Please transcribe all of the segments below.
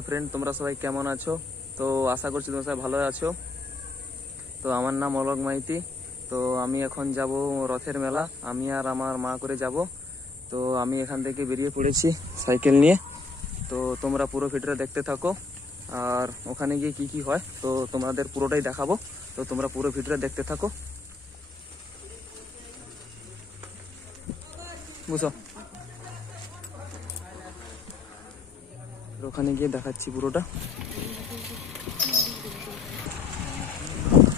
Hello friend, তোমরা সবাই কেমন আছো? তো আশা করছি তোমরা সবাই ভালো আছো। তো আমার নাম অলোক মাইতি। তো আমি এখন যাব রথের মেলা, আমি আর আমার মা করে যাব। তো আমি এখান থেকে বেরিয়ে পড়েছি সাইকেল নিয়ে। তো তোমরা পুরো ভিডিওটা দেখতে থাকো, আর ওখানে গিয়ে কি কি হয় তো তোমাদের পুরোটাই দেখাবো। তো তোমরা পুরো ভিডিওটা দেখতে থাকো, বুঝো। ওখানে গিয়ে দেখাচ্ছি পুরোটা।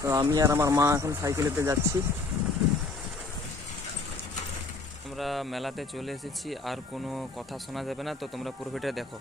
তো আমি আর আমার মা এখন সাইকেলেতে যাচ্ছি। আমরা মেলাতে চলে এসেছি, আর কোনো কথা শোনা যাবে না। তো তোমরা পুরো ভিডিওটা দেখো।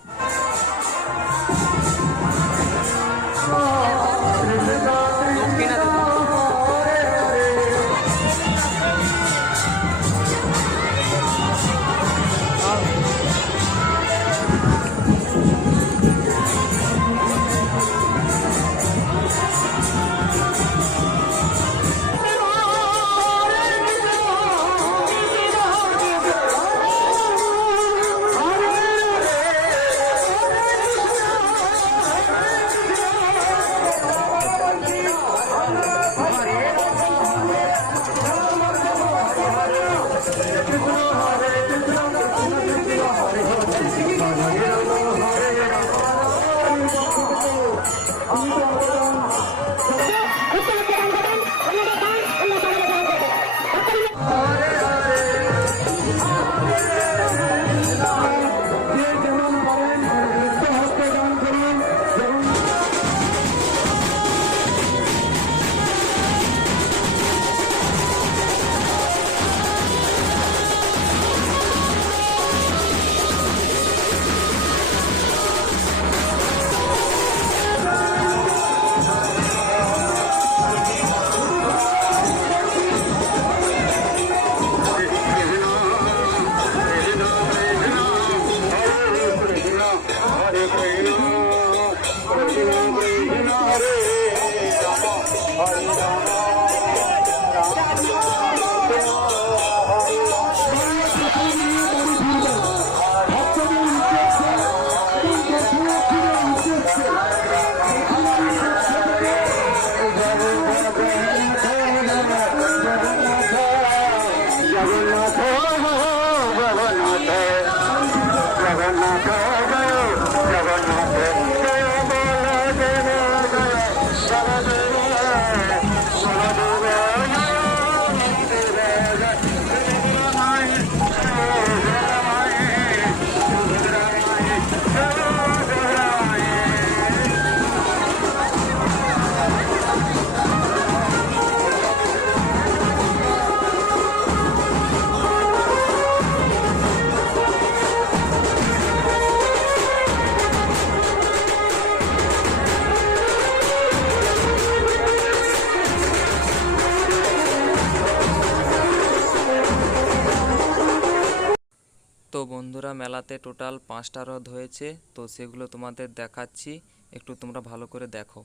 তো বন্ধুরা, মেলাতে টোটাল 5টা রথ হয়েছে, তো সেগুলো তোমাদের দেখাচ্ছি, একটু তোমরা ভালো করে দেখো।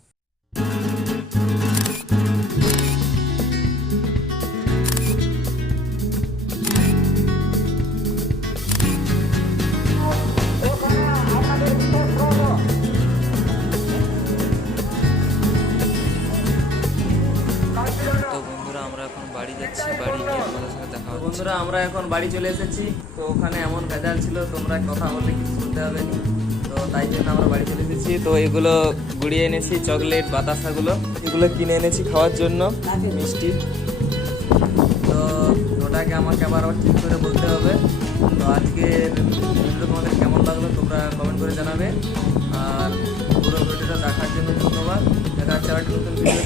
আমরা এখন বাড়ি যাচ্ছি, বাড়ি গিয়ে তোমাদের সাথে দেখা হচ্ছে। বন্ধুরা, আমরা এখন বাড়ি চলে এসেছি। তো ওখানে এমন ভেজাল ছিল, তোমরা কথা বললে কিছু শুনতে হবে না, তো তাই জন্য আমরা বাড়ি চলে এসেছি। তো এগুলো গুড়িয়ে এনেছি, চকলেট বাতাসাগুলো এগুলো কিনে এনেছি খাওয়ার জন্য, মিষ্টি। তো ওটাকে আমাকে আবার ঠিক করে বলতে হবে। তো আজকে ভিডিওটা তোমাদের কেমন লাগলো তোমরা কমেন্ট করে জানাবে, আর পুরো ভিডিওটা দেখার জন্য ধন্যবাদ। দেখা হচ্ছে আবার নতুন ভিডিও।